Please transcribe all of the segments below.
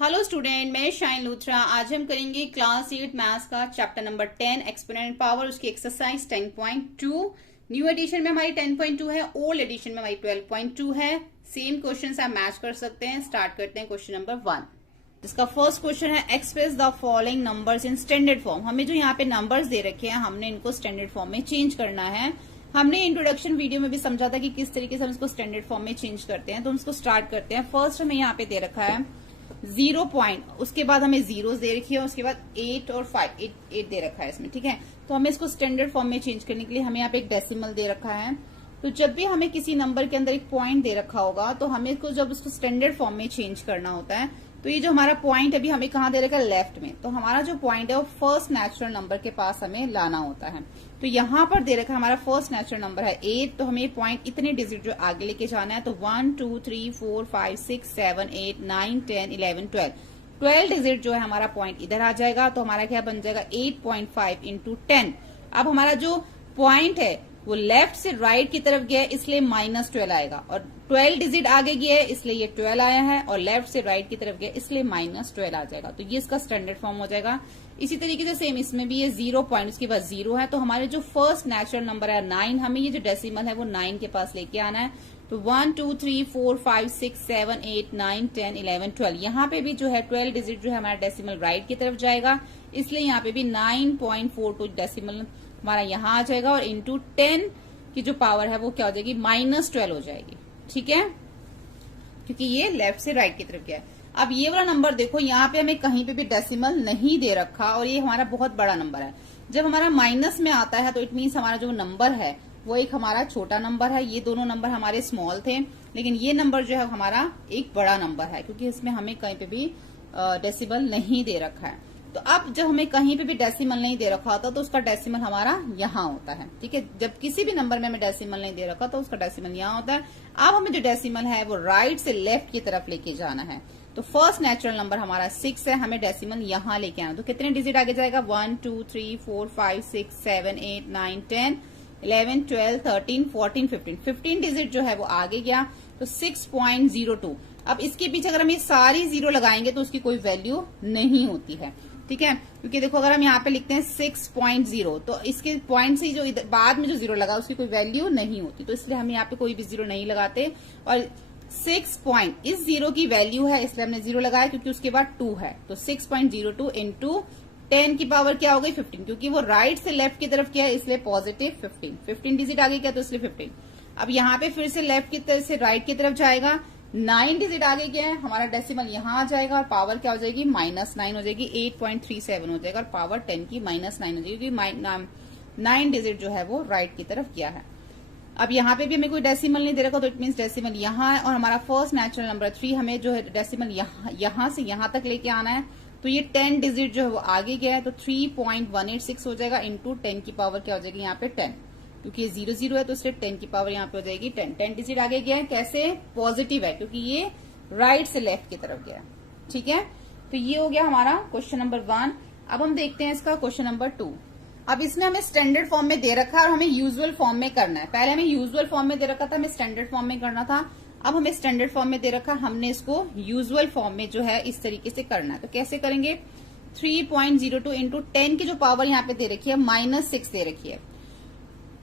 Hello student, मैं shine Luthra. आज हम करेंगे क्लास 8 मैथ्स का चैप्टर नंबर 10 एक्सपोनेंट पावर, उसकी एक्सरसाइज 10.2। न्यू एडिशन में हमारी 10.2 है, ओल्ड एडिशन में हमारी 12.2 है। सेम क्वेश्चन आप मैच कर सकते हैं। स्टार्ट करते हैं क्वेश्चन नंबर 1। इसका फर्स्ट क्वेश्चन है express the following numbers in standard form. हमें जो यहाँ पे नंबर्स दे रखे हैं, हमने इनको स्टैंडर्ड फॉर्म में चेंज करना है। हमने इंट्रोडक्शन वीडियो में भी समझा था कि किस तरीके से हम इसको स्टैंडर्ड फॉर्म में चेंज करते हैं। तो हम इसको स्टार्ट करते हैं। फर्स्ट हमें यहाँ पे दे रखा है 0 पॉइंट, उसके बाद हमें जीरोस दे रखी है, उसके बाद 8 और 5 8 दे रखा है इसमें। ठीक है, तो हमें इसको स्टैंडर्ड फॉर्म में चेंज करने के लिए हमें यहाँ पे एक डेसिमल दे रखा है। तो जब भी हमें किसी नंबर के अंदर एक पॉइंट दे रखा होगा, तो हमें इसको जब उसको स्टैंडर्ड फॉर्म में चेंज करना होता है, तो ये जो हमारा पॉइंट अभी हमें कहाँ दे रखा है, लेफ्ट में। तो हमारा जो पॉइंट है वो फर्स्ट नेचुरल नंबर के पास हमें लाना होता है। तो यहाँ पर दे रखा है हमारा फर्स्ट नेचुरल नंबर है 8। तो हमें पॉइंट इतने डिजिट जो आगे लेके जाना है, तो 1 2 3 4 5 6 7 8 9 10 11 12 डिजिट जो है हमारा पॉइंट इधर आ जाएगा। तो हमारा क्या बन जाएगा 8.5 इंटू 10। अब हमारा जो पॉइंट है वो लेफ्ट से राइट की तरफ गया है, इसलिए -12 आएगा, और 12 डिजिट आगे गया है इसलिए ये 12 आया है, और लेफ्ट से राइट की तरफ गया इसलिए -12 आ जाएगा। तो ये इसका स्टैंडर्ड फॉर्म हो जाएगा। इसी तरीके से सेम इसमें भी ये 0 पॉइंट, उसके बाद 0 है। तो हमारे जो फर्स्ट नेचुरल नंबर है 9, हमें ये जो डेसिमल है वो 9 के पास लेके आना है। तो 1 2 3 4 5 6 7 8 9 10 11 12 यहाँ पे भी जो है 12 डिजिट जो है हमारा डेसिमल राइट की तरफ जाएगा, इसलिए यहाँ पे भी 9.42 डेसिमल हमारा यहाँ आ जाएगा, और इंटू 10 की जो पावर है वो क्या हो जाएगी, -12 हो जाएगी। ठीक है, क्योंकि ये लेफ्ट से राइट की तरफ गया है। अब ये वाला नंबर देखो, यहाँ पे हमें कहीं पे भी डेसिमल नहीं दे रखा, और ये हमारा बहुत बड़ा नंबर है। जब हमारा माइनस में आता है तो इट मीन्स हमारा जो नंबर है वो एक हमारा छोटा नंबर है। ये दोनों नंबर हमारे स्मॉल थे, लेकिन ये नंबर जो है हमारा एक बड़ा नंबर है, क्योंकि इसमें हमें कहीं पे भी डेसिमल नहीं दे रखा है। तो अब जब हमें कहीं पे भी डेसिमल नहीं दे रखा होता तो उसका डेसिमल हमारा यहाँ होता है। ठीक है, जब किसी भी नंबर में हमें डेसिमल नहीं दे रखा तो उसका डेसिमल यहाँ होता है। अब हमें जो डेसिमल है वो राइट से लेफ्ट की तरफ लेके जाना है। तो फर्स्ट नेचुरल नंबर हमारा 6 है, हमें डेसिमल यहाँ लेके आना। तो कितने डिजिट आगे जाएगा, 1 2 3 4 5 6 7 8 9 10 11 12 13 14 15 डिजिट जो है वो आगे गया। तो 6.02। अब इसके पीछे अगर हम ये सारी जीरो लगाएंगे तो उसकी कोई वैल्यू नहीं होती है। ठीक है, क्योंकि देखो अगर हम यहाँ पे लिखते हैं 6.0, तो इसके पॉइंट से जो बाद में जो जीरो लगा उसकी कोई वैल्यू नहीं होती, तो इसलिए हम यहाँ पे कोई भी जीरो नहीं लगाते। और 6 पॉइंट इस जीरो की वैल्यू है, इसलिए हमने जीरो लगाया, क्योंकि उसके बाद 2 है। तो 6.02 इंटू 10 की पावर क्या हो गई, 15, क्योंकि वो राइट से लेफ्ट की तरफ क्या है इसलिए पॉजिटिव 15 डिजिट आगे क्या, तो इसलिए 15। अब यहाँ पे फिर से लेफ्ट की तरफ से राइट की तरफ जाएगा, 9 डिजिट आगे क्या है, हमारा डेसिमल यहाँ आ जाएगा, और पावर क्या हो जाएगी, -9 हो जाएगी, 8.37 हो जाएगा, और पावर 10 की -9 हो जाएगी, क्योंकि 9 डिजिट जो है वो राइट की तरफ गया है। अब यहाँ पे भी हमें कोई डेसिमल नहीं दे रखा, तो इट मीन्स डेसिमल यहाँ है, और हमारा फर्स्ट नेचुरल नंबर 3 हमें जो है डेसिमल यहाँ से यहाँ तक लेके आना है। तो ये 10 डिजिट जो है वो आगे गया है, तो 3.186 हो जाएगा, इंटू 10 की पावर क्या हो जाएगी यहाँ पे 10, क्योंकि ये 0 0 है तो इसलिए 10 की पावर यहाँ पे हो जाएगी 10। 10 डिजिट आगे गया है, कैसे, पॉजिटिव है, क्योंकि ये राइट से लेफ्ट की तरफ गया है। ठीक है, तो ये हो गया हमारा क्वेश्चन नंबर 1। अब हम देखते हैं इसका क्वेश्चन नंबर 2। अब इसमें हमें स्टैंडर्ड फॉर्म में दे रखा है और हमें यूजुअल फॉर्म में करना है। पहले हमें यूजुअल फॉर्म में दे रखा था, हमें स्टैंडर्ड फॉर्म में करना था। अब हमें स्टैंडर्ड फॉर्म में दे रखा, हमने इसको यूजुअल फॉर्म में जो है इस तरीके से करना है। तो कैसे करेंगे, 3.02 इंटू 10 की जो पावर यहाँ पे दे रखी है -6 दे रखी है।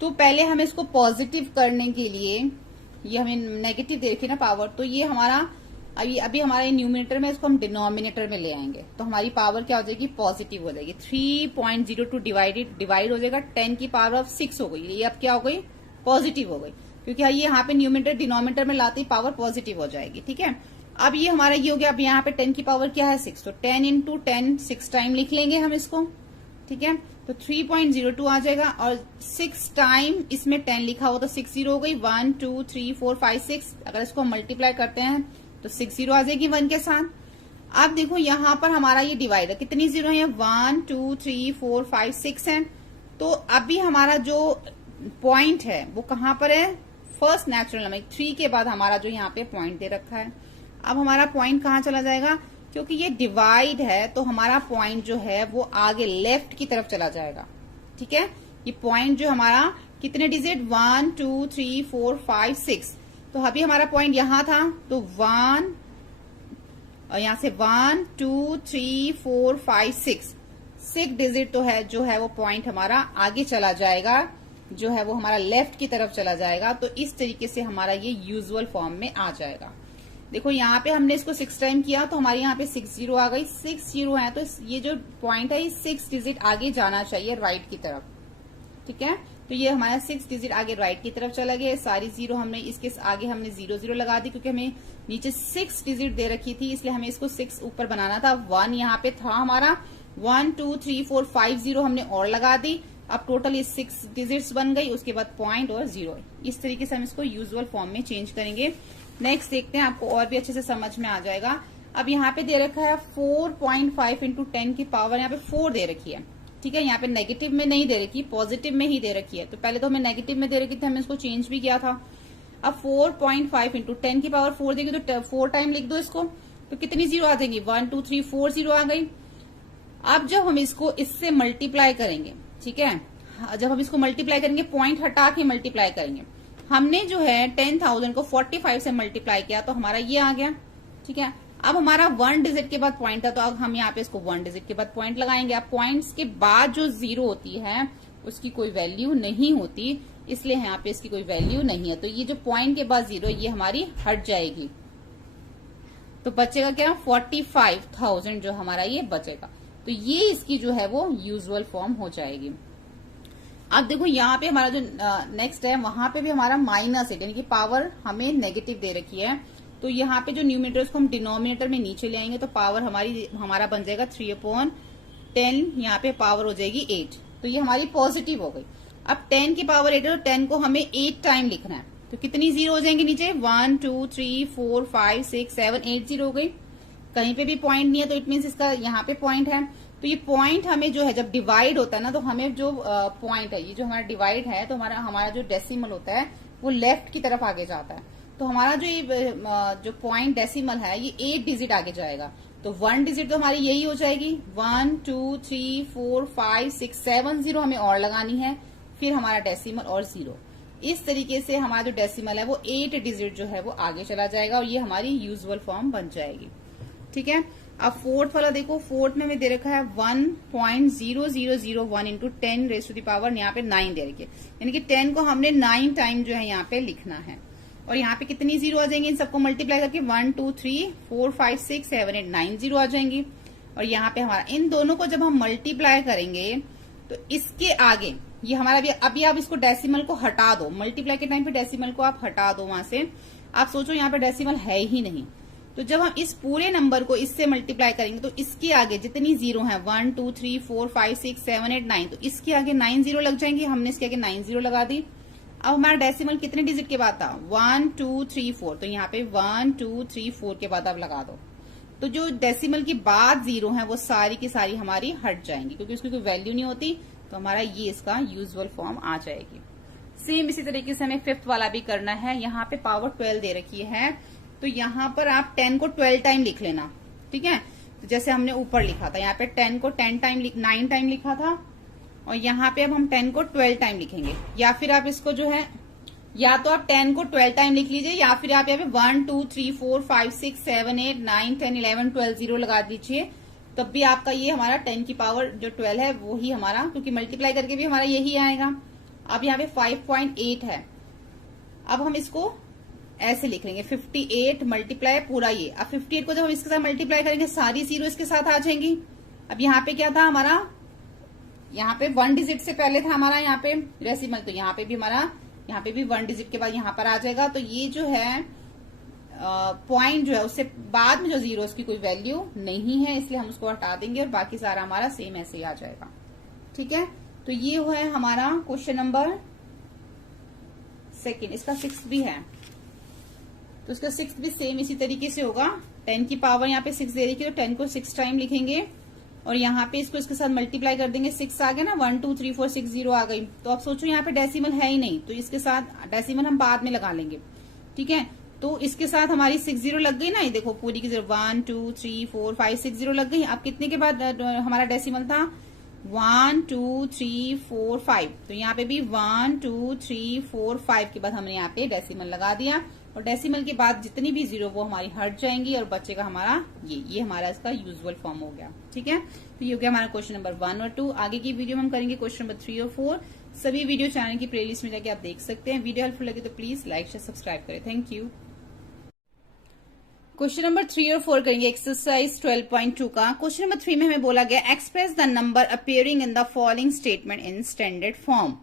तो पहले हमें इसको पॉजिटिव करने के लिए, ये हमें नेगेटिव दे रखी है ना पावर, तो ये हमारा अभी हमारे न्यूमिनेटर में इसको हम डिनोमिनेटर में ले आएंगे, तो हमारी पावर क्या हो जाएगी, पॉजिटिव हो जाएगी। 3.02 डिवाइड हो जाएगा 10 की पावर ऑफ 6 हो गई, ये अब क्या हो गई, पॉजिटिव हो गई, क्योंकि ये यहाँ पे न्यूमिनेटर डिनोमिनेटर में लाते ही पावर पॉजिटिव हो जाएगी। ठीक है, अब ये हमारा ये हो गया। अब यहाँ पे 10 की पावर क्या है, 6, तो 10 इंटू 10 6 टाइम लिख लेंगे हम इसको। ठीक है, तो 3.02 आ जाएगा, और 6 टाइम इसमें 10 लिखा हो तो 60 हो गई, 1 2 3 4 5 6। अगर इसको मल्टीप्लाई करते हैं तो 60 आ जाएगी 1 के साथ। अब देखो यहाँ पर हमारा ये डिवाइड है, कितनी जीरो है, 1 2 3 4 5 6 है। तो अभी हमारा जो पॉइंट है वो कहाँ पर है, फर्स्ट नेचुरल नंबर 3 के बाद हमारा जो यहाँ पे पॉइंट दे रखा है। अब हमारा पॉइंट कहाँ चला जाएगा, क्योंकि ये डिवाइड है तो हमारा पॉइंट जो है वो आगे लेफ्ट की तरफ चला जाएगा। ठीक है, ये पॉइंट जो हमारा कितने डिजिट, 1 2 3 4 5 6, तो अभी हमारा पॉइंट यहाँ था, तो 1 और यहाँ से 1 2 3 4 5 6 डिजिट तो है जो है वो पॉइंट हमारा आगे चला जाएगा, जो है वो हमारा लेफ्ट की तरफ चला जाएगा। तो इस तरीके से हमारा ये यूजुअल फॉर्म में आ जाएगा। देखो यहाँ पे हमने इसको 6 टाइम किया तो हमारे यहाँ पे 6 जीरो आ गई। 6 जीरो है तो ये जो पॉइंट है ये 6 डिजिट आगे जाना चाहिए राइट की तरफ, ठीक है। तो ये हमारा 6 डिजिट आगे राइट की तरफ चला गया। सारी जीरो हमने इसके आगे हमने 0 0 लगा दी, क्योंकि हमें नीचे 6 डिजिट दे रखी थी, इसलिए हमें इसको 6 ऊपर बनाना था। 1 यहाँ पे था हमारा, 1 2 3 4 5 0 हमने और लगा दी। अब टोटल ये 6 डिजिट्स बन गई, उसके बाद पॉइंट और 0। इस तरीके से हम इसको यूजुअल फॉर्म में चेंज करेंगे। नेक्स्ट देखते हैं, आपको और भी अच्छे से समझ में आ जाएगा। अब यहाँ पे दे रखा है 4.5 इंटू 10 की पावर, यहाँ पे 4 दे रखी है, ठीक है। यहाँ पे नेगेटिव में नहीं दे रखी, पॉजिटिव में ही दे रखी है। तो पहले तो हमें नेगेटिव में दे रखी थी, हमने इसको चेंज भी किया था। अब 4.5 इंटू 10 की पावर 4 देगी तो 4 टाइम लिख दो इसको, तो कितनी जीरो आ जाएंगी, 1 2 3 4 जीरो आ गई। अब जब हम इसको इससे मल्टीप्लाई करेंगे, ठीक है, जब हम इसको मल्टीप्लाई करेंगे, पॉइंट हटा के मल्टीप्लाई करेंगे। हमने जो है 10,000 को 45 से मल्टीप्लाई किया तो हमारा ये आ गया, ठीक है। अब हमारा 1 डिजिट के बाद पॉइंट था, तो अब हम यहाँ पे इसको 1 डिजिट के बाद पॉइंट लगाएंगे। अब पॉइंट्स के बाद जो जीरो होती है उसकी कोई वैल्यू नहीं होती, इसलिए यहाँ पे इसकी कोई वैल्यू नहीं है। तो ये जो पॉइंट के बाद जीरो ये हमारी हट जाएगी, तो बचेगा क्या, 45,000 जो हमारा ये बचेगा। तो ये इसकी जो है वो यूजुअल फॉर्म हो जाएगी। अब देखो यहाँ पे हमारा जो नेक्स्ट है, वहां पे भी हमारा माइनस है, यानी कि पावर हमें नेगेटिव दे रखी है। तो यहाँ पे जो न्यूमिनेटर उसको हम डिनोमिनेटर में नीचे ले आएंगे, तो पावर हमारा बन जाएगा 3/10, यहाँ पे पावर हो जाएगी 8। तो ये हमारी पॉजिटिव हो गई। अब 10 की पावर 8 है, तो 10 को हमें 8 टाइम लिखना है। तो कितनी जीरो हो जाएंगे नीचे, 1 2 3 4 5 6 7 8 जीरो हो गई। कहीं पे भी पॉइंट नहीं है, तो इट मीन्स इसका यहाँ पे पॉइंट है। तो ये पॉइंट हमें जो है जब डिवाइड होता है ना, तो हमें जो पॉइंट है, ये जो हमारा डिवाइड है, तो हमारा जो डेसिमल होता है वो लेफ्ट की तरफ आगे जाता है। तो हमारा जो ये जो पॉइंट डेसिमल है ये 8 डिजिट आगे जाएगा। तो 1 डिजिट तो हमारी यही हो जाएगी, 1 2 3 4 5 6 7 जीरो हमें और लगानी है, फिर हमारा डेसिमल और 0। इस तरीके से हमारा जो डेसिमल है वो 8 डिजिट जो है वो आगे चला जाएगा, और ये हमारी यूजुअल फॉर्म बन जाएगी, ठीक है। अब फोर्थ वाला देखो, फोर्थ में हमें दे रखा है 1.0001 into 10 raise to the power, यहाँ पे 9 दे रखी है, यानी कि 10 को हमने 9 टाइम जो है यहाँ पे लिखना है। और यहाँ पे कितनी जीरो आ जाएंगी, इन सबको मल्टीप्लाई करके 1 2 3 4 5 6 7 8 9 जीरो आ जाएंगी। और यहाँ पे हमारा इन दोनों को जब हम मल्टीप्लाई करेंगे तो इसके आगे ये हमारा भी, अभी आप इसको डेसिमल को हटा दो, मल्टीप्लाई के टाइम पे डेसिमल को आप हटा दो वहां से। आप सोचो यहाँ पे डेसिमल है ही नहीं, तो जब हम इस पूरे नंबर को इससे मल्टीप्लाई करेंगे तो इसके आगे जितनी जीरो है 1 2 3 4 5 6 7 8 9, तो इसके आगे 9 जीरो लग जाएंगे। हमने इसके आगे 9 जीरो लगा दी। अब हमारा डेसिमल कितने डिजिट के बाद था, 1 2 3 4, तो यहाँ पे 1 2 3 4 के बाद आप लगा दो। तो जो डेसिमल के बाद जीरो है वो सारी की सारी हमारी हट जाएंगी, क्योंकि उसकी कोई वैल्यू नहीं होती। तो हमारा ये इसका यूजुअल फॉर्म आ जाएगी। सेम इसी तरीके से हमें फिफ्थ वाला भी करना है। यहाँ पे पावर 12 दे रखी है, तो यहाँ पर आप 10 को 12 टाइम लिख लेना, ठीक है। तो जैसे हमने ऊपर लिखा था, यहाँ पे 10 को 9 टाइम लिखा था, और यहाँ पे अब हम 10 को 12 टाइम लिखेंगे। या फिर आप इसको जो है, या तो आप 10 को 12 टाइम लिख लीजिए, या फिर आप यहाँ पे 1 2 3 4 5 6 7 8 9 10 11 12 जीरो लगा दीजिए, तब भी आपका ये हमारा 10 की पावर जो 12 है वो ही हमारा, क्योंकि मल्टीप्लाई करके भी हमारा यही आएगा। अब यहाँ पे 5.8 है, अब हम इसको ऐसे लिख लेंगे 58 मल्टीप्लाई पूरा ये। अब 58 को जब हम इसके साथ मल्टीप्लाई करेंगे सारी जीरो इसके साथ आ जाएंगी। अब यहाँ पे क्या था हमारा, यहाँ पे 1 डिजिट से पहले था हमारा यहाँ पे डेसिमल, तो यहाँ पे भी हमारा, यहाँ पे भी 1 डिजिट के बाद यहाँ पर आ जाएगा। तो ये जो है पॉइंट जो है उससे बाद में जो जीरो उसकी कोई वैल्यू नहीं है, इसलिए हम उसको हटा देंगे और बाकी सारा हमारा सेम ऐसे ही आ जाएगा, ठीक है। तो ये है हमारा क्वेश्चन नंबर सेकंड। इसका 6 भी है, तो इसका 6 भी सेम इसी तरीके से होगा। 10 की पावर यहाँ पे 6 दे रही है, तो 10 को 6 टाइम लिखेंगे, और यहाँ पे इसको इसके साथ मल्टीप्लाई कर देंगे। 6 आ गया ना, 1 2 3 4 6 जीरो आ गई। तो आप सोचो यहाँ पे डेसिमल है ही नहीं, तो इसके साथ डेसिमल हम बाद में लगा लेंगे, ठीक है। तो इसके साथ हमारी 6 जीरो लग गई ना, ये देखो पूरी की 1 2 3 4 5 6 जीरो लग गई। अब कितने के बाद हमारा डेसिमल था, 1 2 3 4 5, तो यहाँ पे भी 1 2 3 4 5 के बाद हमने यहाँ पे डेसिमल लगा दिया। और डेसिमल के बाद जितनी भी जीरो वो हमारी हट जाएंगी और बचेगा हमारा ये हमारा इसका यूजुअल फॉर्म हो गया। ठीक है, तो ये हो गया हमारा क्वेश्चन नंबर 1 और 2। आगे की वीडियो में हम करेंगे क्वेश्चन नंबर 3 और 4। सभी वीडियो चैनल की प्लेलिस्ट में जाके आप देख सकते हैं। वीडियो हेल्पफुल लगे तो प्लीज लाइक शेयर सब्सक्राइब करें। Thank you. क्वेश्चन नंबर 3 और 4 करेंगे एक्सरसाइज 12.2 का। क्वेश्चन नंबर 3 में हमें बोला गया express the number appearing in the following statement in standard form.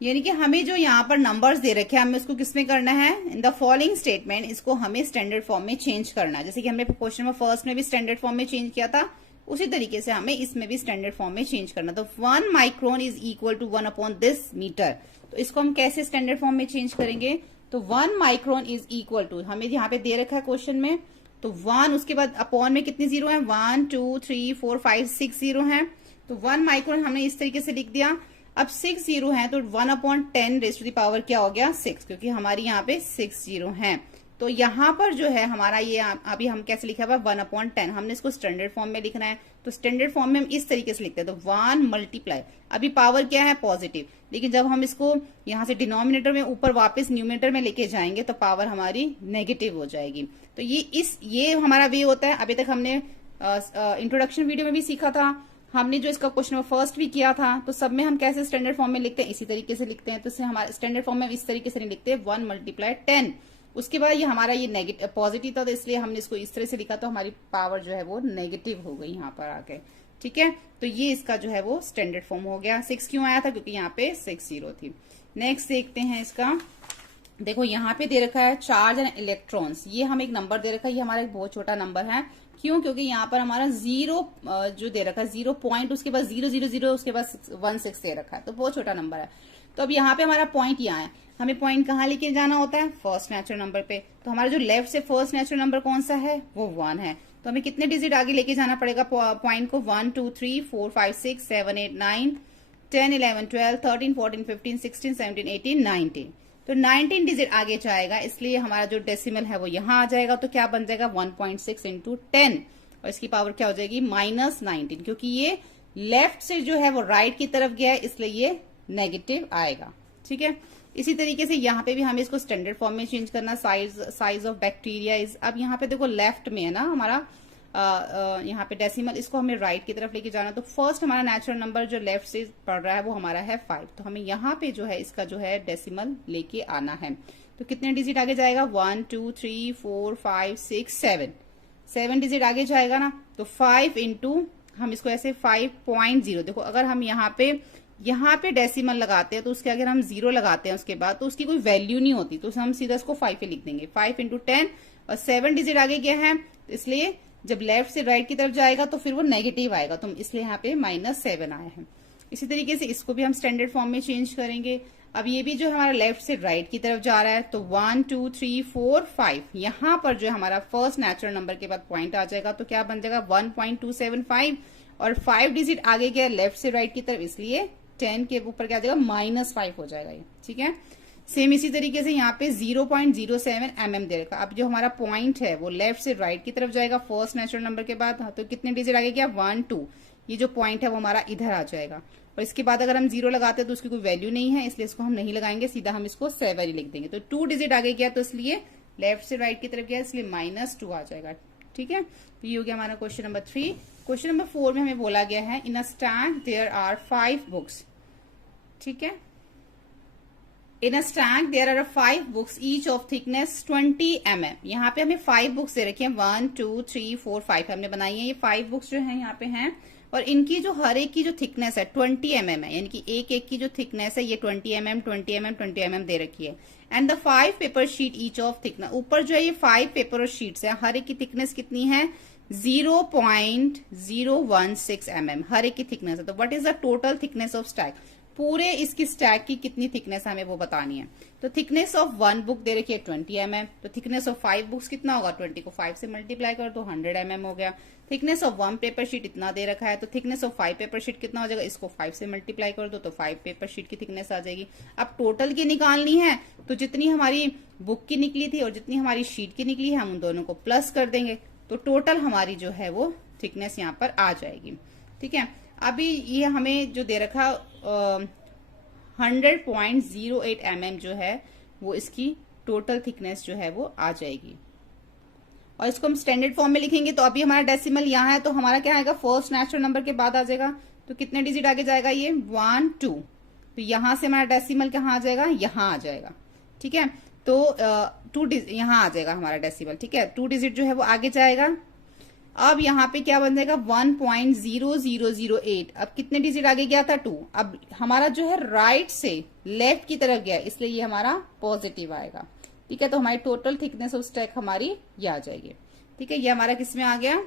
यानी कि हमें जो यहाँ पर नंबर्स दे रखे हैं हमें उसको किसमें करना है, इन द फॉलोइंग स्टेटमेंट, इसको हमें स्टैंडर्ड फॉर्म में चेंज करना है। जैसे कि हमने क्वेश्चन नंबर फर्स्ट में भी स्टैंडर्ड फॉर्म में चेंज किया था, उसी तरीके से हमें इसमें भी स्टैंडर्ड फॉर्म में चेंज करना। तो 1 micron is equal to 1 upon this metre. तो इसको हम कैसे स्टैंडर्ड फॉर्म में चेंज करेंगे, तो 1 माइक्रोन इज इक्वल टू, हमें यहाँ पे दे रखा है क्वेश्चन में, तो 1 उसके बाद अपॉन में कितनी जीरो है, 1 2 3 4 5 6 जीरो है। तो 1 माइक्रोन हमने इस तरीके से लिख दिया। अब 6 जीरो है तो 1 upon 10 raise to the power क्या हो गया 6, क्योंकि हमारी यहाँ पे 6 जीरो है। तो यहाँ पर जो है हमारा ये अभी हम कैसे लिखा हुआ 1 अपॉन 10, हमने इसको स्टैंडर्ड फॉर्म में लिखना है। तो स्टैंडर्ड फॉर्म में हम इस तरीके से लिखते हैं, तो 1 मल्टीप्लाई, अभी पावर क्या है पॉजिटिव, लेकिन जब हम इसको यहाँ से डिनोमिनेटर में ऊपर वापस न्यूमिनेटर में लेके जाएंगे तो पावर हमारी नेगेटिव हो जाएगी। तो ये हमारा वे होता है। अभी तक हमने इंट्रोडक्शन वीडियो में भी सीखा था, हमने जो इसका क्वेश्चन फर्स्ट भी किया था, तो सब में हम कैसे स्टैंडर्ड फॉर्म में लिखते हैं, इसी तरीके से लिखते हैं। तो इससे हमारे स्टैंडर्ड फॉर्म में इस तरीके से नहीं लिखते 1 मल्टीप्लाई 10। उसके बाद ये हमारा ये नेगेटिव पॉजिटिव था, तो इसलिए हमने इसको इस तरह से लिखा, तो हमारी पावर जो है वो नेगेटिव हो गई यहाँ पर आके। ठीक है, तो ये इसका जो है वो स्टैंडर्ड फॉर्म हो गया। 6 क्यों आया था, क्योंकि यहाँ पे 6 जीरो थी। नेक्स्ट देखते हैं इसका, देखो यहाँ पे दे रखा है चार्ज एंड इलेक्ट्रॉन्स। ये हम एक नंबर दे रखा है, ये हमारा एक बहुत छोटा नंबर है। क्यों, क्योंकि यहाँ पर हमारा जीरो जो दे रखा है 0 पॉइंट, उसके बाद 0 0 0, उसके बाद 1 6 दे रखा है, तो बहुत छोटा नंबर है। तो अब यहाँ पे हमारा पॉइंट यहाँ है, हमें पॉइंट कहाँ लेके जाना होता है, फर्स्ट नेचुरल नंबर पे। तो हमारा जो लेफ्ट से फर्स्ट नेचुरल नंबर कौन सा है, वो 1 है। तो हमें कितने डिजिट आगे लेके जाना पड़ेगा पॉइंट को, 1 2 3 4 5 6 7 8 9 10 11 12 13 14 15 16 17 18 19। तो 19 डिजिट आगे जाएगा, इसलिए हमारा जो डेसिमल है वो यहाँ आ जाएगा। तो क्या बन जाएगा 1.6 इंटू 10, और इसकी पावर क्या हो जाएगी -19, क्योंकि ये लेफ्ट से जो है वो राइट की तरफ गया है, इसलिए ये नेगेटिव आएगा। ठीक है, इसी तरीके से यहाँ पे भी हमें इसको स्टैंडर्ड फॉर्म में चेंज करना। साइज ऑफ बैक्टीरिया इज, अब यहाँ पे देखो लेफ्ट में है ना हमारा यहाँ पे डेसिमल, इसको हमें राइट की तरफ लेके जाना। तो फर्स्ट हमारा नेचुरल नंबर जो लेफ्ट से पढ़ रहा है वो हमारा है 5, तो हमें यहाँ पे जो है इसका जो है डेसिमल लेके आना है। तो कितने डिजिट आगे जाएगा, 1 2 3 4 5 6 7 डिजिट आगे जाएगा ना। तो 5 इंटू, हम इसको ऐसे 5.0, देखो अगर हम यहाँ पे डेसिमल लगाते हैं तो उसके अगर हम 0 लगाते हैं उसके बाद, तो उसकी कोई वैल्यू नहीं होती, तो हम सीधा इसको 5 पे लिख देंगे। 5 इंटू 10, और 7 डिजिट आगे गया है, तो इसलिए जब लेफ्ट से राइट की तरफ जाएगा तो फिर वो नेगेटिव आएगा, तो इसलिए यहाँ पे -7 आया है। इसी तरीके से इसको भी हम स्टैंडर्ड फॉर्म में चेंज करेंगे। अब ये भी जो हमारा लेफ्ट से राइट की तरफ जा रहा है, तो 1 2 3 4 5, यहाँ पर जो हमारा फर्स्ट नेचुरल नंबर के बाद पॉइंट आ जाएगा, तो क्या बन जाएगा 1.275, और 5 डिजिट आगे गया लेफ्ट से राइट की तरफ, इसलिए 10 के ऊपर क्या आ जाएगा -5 हो जाएगा ये। ठीक है, सेम इसी तरीके से यहाँ पे 0.07 mm दे रखा। अब जो हमारा पॉइंट है वो लेफ्ट से राइट की तरफ जाएगा फर्स्ट नेचुरल नंबर के बाद, तो कितने डिजिट आगे गया 1 2, ये जो पॉइंट है वो हमारा इधर आ जाएगा। और इसके बाद अगर हम 0 लगाते हैं तो उसकी कोई वैल्यू नहीं है, इसलिए इसको हम नहीं लगाएंगे, सीधा हम इसको 7 ही लिख देंगे। तो 2 डिजिट आगे गया, तो इसलिए लेफ्ट से राइट की तरफ गया, इसलिए -2 आ जाएगा। ठीक है, तो ये हो गया हमारा क्वेश्चन नंबर 3। क्वेश्चन नंबर 4 में हमें बोला गया है in a stack there are 5 books. ठीक है, in a stack there are 5 books each of thickness 20 mm। यहाँ पे हमें 5 बुक्स दे रखी हैं, 1 2 3 4 5 हमने बनाई है। ये 5 बुक्स जो है यहाँ पे हैं, और इनकी जो हर एक की जो थिकनेस है 20 mm है, यानी कि एक की जो थिकनेस है ये 20 mm 20 mm 20 mm दे रखी है। And the 5 paper sheet each of thickness, ऊपर जो है ये 5 पेपर और शीट्स है, हर एक की थिकनेस कितनी है 0.016 mm हर एक की थिकनेस है। तो what is the total thickness of stack, पूरे इसकी स्टैक की कितनी थिकनेस हमें वो बतानी है। तो थिकनेस ऑफ 1 बुक दे रखी है 20 mm, तो थिकनेस ऑफ 5 बुक्स कितना होगा, 20 को 5 से मल्टीप्लाई कर तो 100 mm हो गया। थिकनेस ऑफ 1 पेपर शीट इतना दे रखा है, तो थिकनेस ऑफ 5 पेपर शीट कितना हो जाएगा, इसको 5 से मल्टीप्लाई कर दो तो 5 पेपर शीट की थिकनेस आ जाएगी। अब टोटल की निकालनी है, तो जितनी हमारी बुक की निकली थी और जितनी हमारी शीट की निकली है हम उन दोनों को प्लस कर देंगे, तो टोटल हमारी जो है वो थिकनेस यहाँ पर आ जाएगी। ठीक है, अभी ये हमें जो दे रखा 100.08 mm जो है वो इसकी टोटल थिकनेस जो है वो आ जाएगी। और इसको हम स्टैंडर्ड फॉर्म में लिखेंगे तो अभी हमारा डेसिमल यहाँ है तो हमारा क्या आएगा, फर्स्ट नेचुरल नंबर के बाद आ जाएगा। तो कितने डिजिट आगे जाएगा ये 1 2, तो यहां से हमारा डेसिमल कहाँ आ जाएगा, यहाँ आ जाएगा। ठीक है, तो 2 यहाँ आ जाएगा हमारा डेसिमल। ठीक है, 2 डिजिट जो है वो आगे जाएगा। अब यहाँ पे क्या बन जाएगा 1.0008। अब कितने डिजिट आगे गया था 2, अब हमारा जो है राइट से लेफ्ट की तरफ गया इसलिए ये हमारा पॉजिटिव आएगा। ठीक है, तो हमारी टोटल थिकनेस ऑफ स्टैक हमारी ये आ जाएगी। ठीक है, ये हमारा किस में आ गया,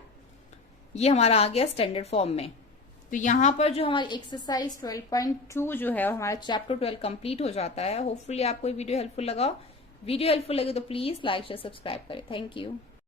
ये हमारा आ गया स्टैंडर्ड फॉर्म में। तो यहाँ पर जो हमारी एक्सरसाइज 12.2 जो है हमारा चैप्टर 12 कंप्लीट हो जाता है। होपफुली आपको वीडियो हेल्पफुल लगा। वीडियो हेल्पफुल लगे तो प्लीज लाइक शेयर सब्सक्राइब करें। Thank you.